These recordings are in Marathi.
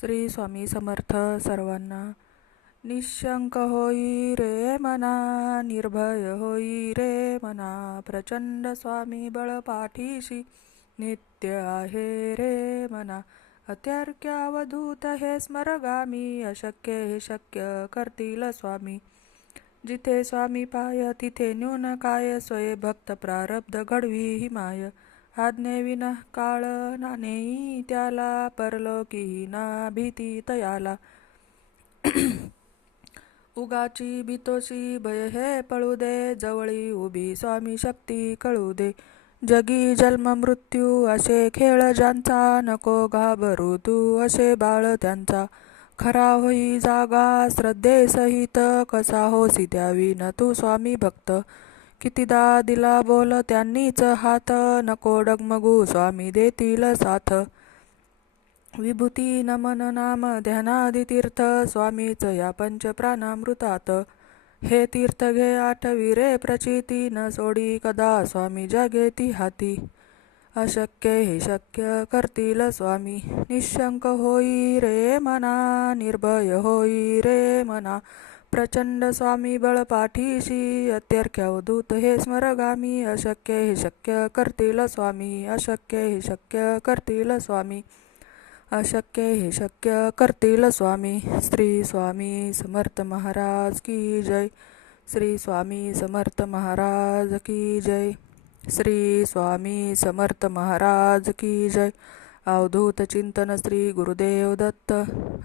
श्री स्वामी समर्थ सर्वांना. निशंक होई रे मना, निर्भय होई रे मना, प्रचंड स्वामी बळ पाठीशी नित्य आहे रे मना. अत्यार्क्य अवधूत हे स्मरगामी, अशक्य हे शक्य करतील स्वामी. जिथे स्वामी पाय तिथे न्यून काय, स्वये भक्त प्रारब्ध घडवी ही माय. आज्ञेविना काळ नानेई त्याला, परलोकी ना भीती तयाला. उगाची भीतोशी भय हे पळू दे, जवळी उभी स्वामी शक्ती कळू दे. जगी जन्म मृत्यू असे खेळ ज्यांचा, नको घाबरू तू असे बाळ त्यांचा. खरा होई जागा श्रद्धेसहित, कसा होसी द्यावी न तू स्वामी भक्त. कितीदा दिला बोल त्यांनीच हात, नको डगमगू स्वामी देतील साथ. विभूती नमन नाम ध्यानादि तीर्थ, स्वामीच या पंच प्राणामृतात. हे तीर्थ घे आठवी रे प्रचिती, न सोडी कदा स्वामी जागे हाती. अशक्य हे शक्य करतील स्वामी, निशंक होई रे मना, निर्भय होई रे मना. प्रचंड स्वामी बळ पाठीशी, अत्यार्क्य अवधूत हे स्मरगामी. अशक्य हे शक्य करतील स्वामी, अशक्य हे शक्य करतील स्वामी, अशक्य हे शक्य करतील स्वामी. श्री स्वामी समर्थ महाराज की जय. श्री स्वामी समर्थ महाराज की जय. श्री स्वामी समर्थ महाराज की जय. अवधूत चिंतन श्री गुरुदेव दत्त.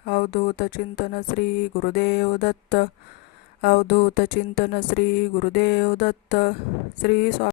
अवधूत चिंतन श्री गुरुदेव दत्त. अवधूत चिंतन श्री गुरुदेव दत्त. श्री स्वामी.